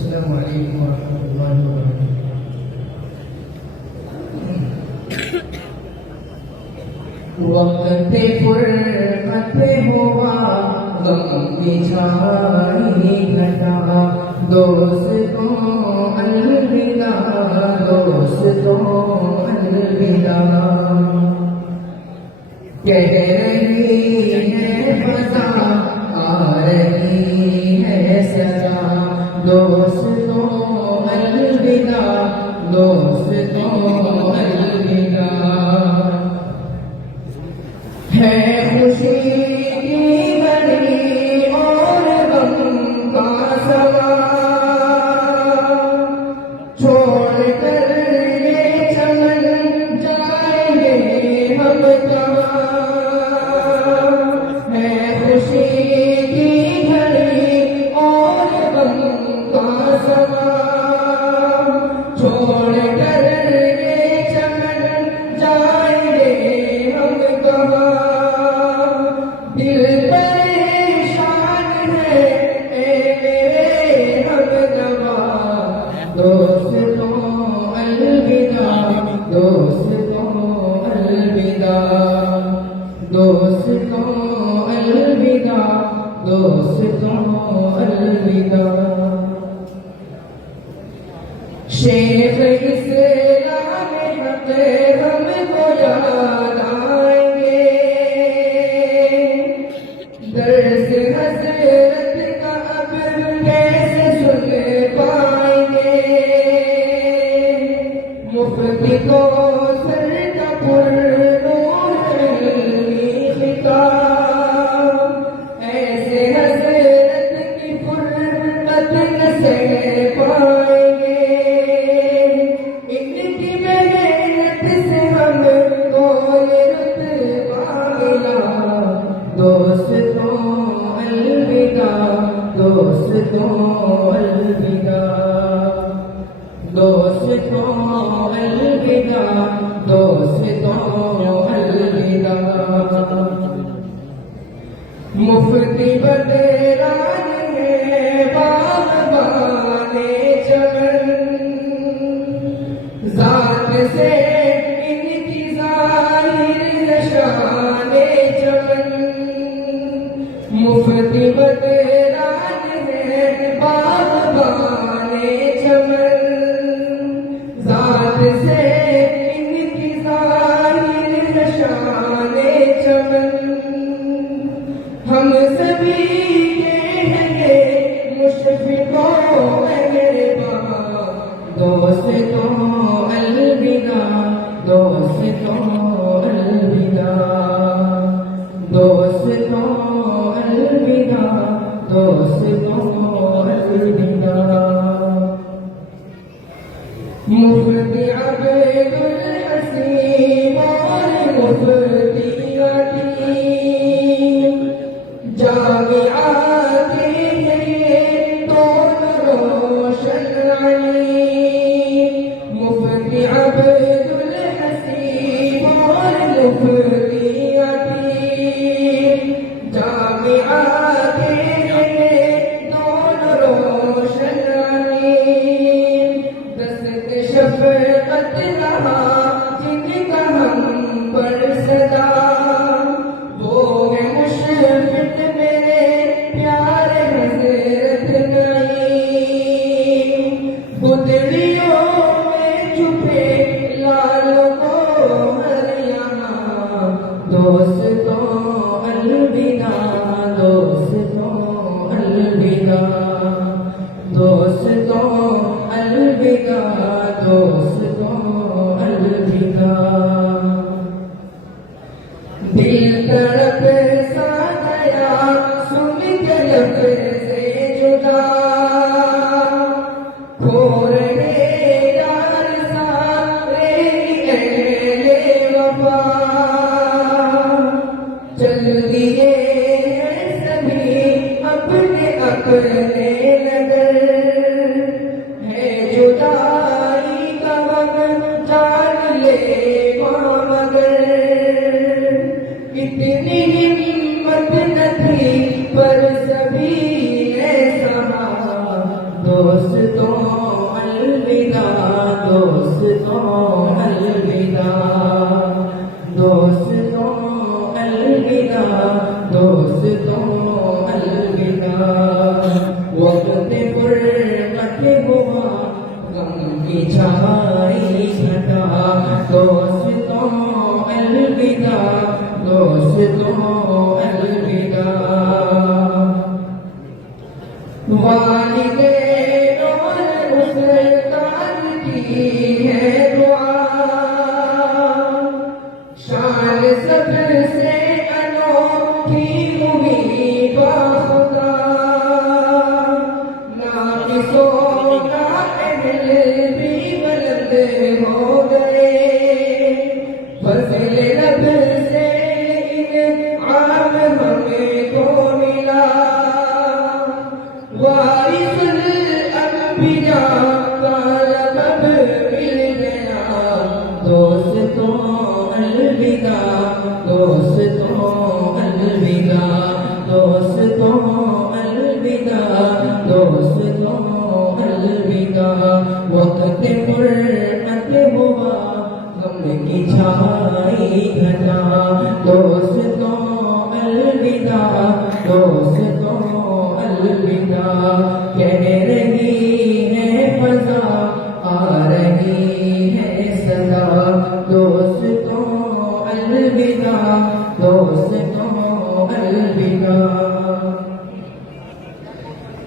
السلام علیکم ورحمۃ اللہ وبرکاتہ۔ وقت فرقت ہوا غم کی چھائی گھٹا، دوستوں الوداع، دوستوں الوداع، کہہ رہی ہے فضا، آ رہی ہے سزا، دوستوں الوداع، دوستوں الوداع، ہے خوشی کی گھڑی اور غم کا سما، چھوڑ کر یہ چمن جائیں گے ہم کہاں، ہے خوشی کی گھڑی اور غم کا سما، چھوڑ کر یہ چمن جائیں گے ہم کہاں، دل پریشان ہے اے میرے ہمنوا، دوستوں الوداع، دوستوں الوداع، دوستوں الوداع، دوستوں الوداع، شیخ اسلام حق ہم کو یاد آئیں گے، درس حضرت کا اب کیسے سن پائیں گے، مفتی کو سر کا پر نور علمی خطاب، ایسے حضرت کی فرقت نہ سہ پائیں گے، ان کی محنت سے ہم کو رتبہ ملا، دوستوں الوداع، دوستوں الوداع، دوستوں الوداع، دوستوں الوداع، مفتی بدران ہے باغبان چمن، ذات سے ان کی ظاہر نشان چمن، مفتی بدران ہے باغبان چمن، ذات سے ان کی ظاہر نشان چمن، ہم سبھی کے ہیں مشفق و مہرباں، دوستوں الوداع، دوستوں الوداع، دوستوں الوداع، دوستوں الوداع، مفتی عبد الحسین اور مفتی عتیق، جامعات ہیں دونوں روشن علی، مفتی عبد الحسین اور مفتی عتیق، جامعات ہیں دونوں روشن علی، دست شفقت رہا جن کا ہم پر صدا، وہ ہے مشفق میرے پیارے حضرت نعیم، گدڑیوں میں چھپے لالوں کو ہر یہاں، دوستوں الوداع، دوستوں الوداع، دوستوں الوداع، دوستوں الوداع، دل تڑپ سا گیا سن کے لب سے جدا، کھو رہے یار سارے اہل وفا، چل دیے ہیں سبھی اپنے اپنے نگر، ہے جدائی کا وقت جان لے وہاں مگر، اتنی ہمت نہ تھی پر سبھی نے سہا، دوستوں الوداع دوستوں الوداع دوستوں الوداع دوستوں الوداع وقت فرقت ہوا غم کی چھائی گھٹا دوستوں الوداع دوستوں الوداع والدین اور استاد کی ہے دعا شان سب سے انوکھی ہوئی باخدا ناقصوں کا اہل بھی بلند ہو گئے فضل رب سے انعام ہمیں کو ملا وارث الانبیاء کا لقب مل گیا دوستوں الوداع دوستوں الوداع دوستوں الوداع دوستوں الوداع وقت فرقت ہوا غم کی چھائی گھٹا دوستوں الوداع دوستوں الوداع کہہ رہی ہے فضا آ رہی ہے صدا دوستوں الوداع دوستوں الوداع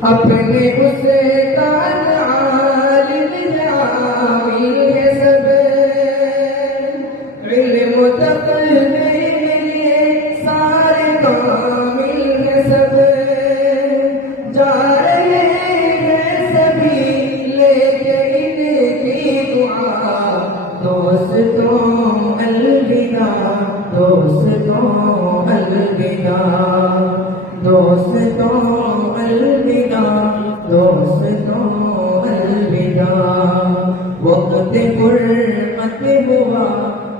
اپنے استاد عالم عامل ہے سب علم تقلید لیے سارے کامل ہے سب جا رہے ہیں سبھی لے کے ان کی دعا دوستوں الوداع دوستوں الوداع دوستوں الوداع دوستوں الوداع وقت فرقت ہوا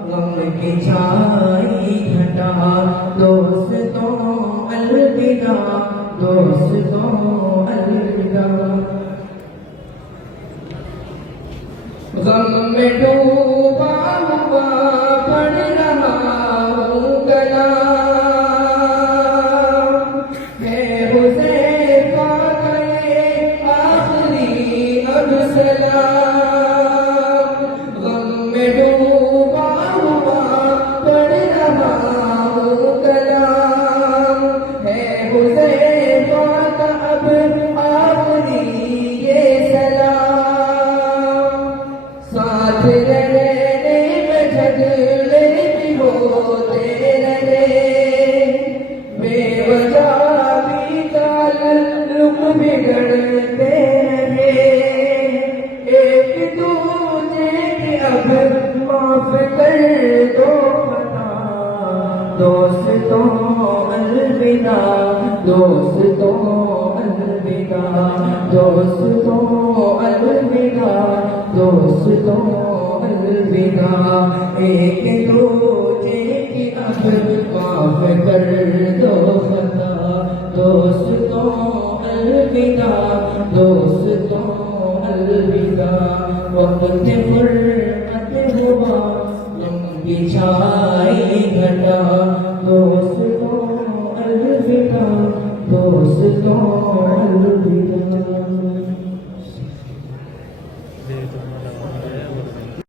غم کی چھائی گھٹا دوستوں الوداع دوستوں الوداع غم میں ڈوبا ہوا پڑھ رہا ہوں کلام ہے حذیفہ کا یہ آخری اب سلام غم میں ڈوبا ہوا پڑھ رہا ہوں کلام ہے حذیفہ کا اب آخری یہ سلام ساتھ رہنے میں جھگڑے بھی ہوتے رہے بے وجہ بھی تعلق بگڑتے رہے ایک دوسرے کے اب معاف کر دو خطا دوستوں الوداع دوستوں الوداع دوستوں الوداع دوستوں الوداع ایک دوسرے کی اب معاف کر دو خطا دوستوں الوداع دوستوں الوداع وقت فرقت ہوا غم کی چھائی گھٹا دوستوں الوداع دوستوں الوداع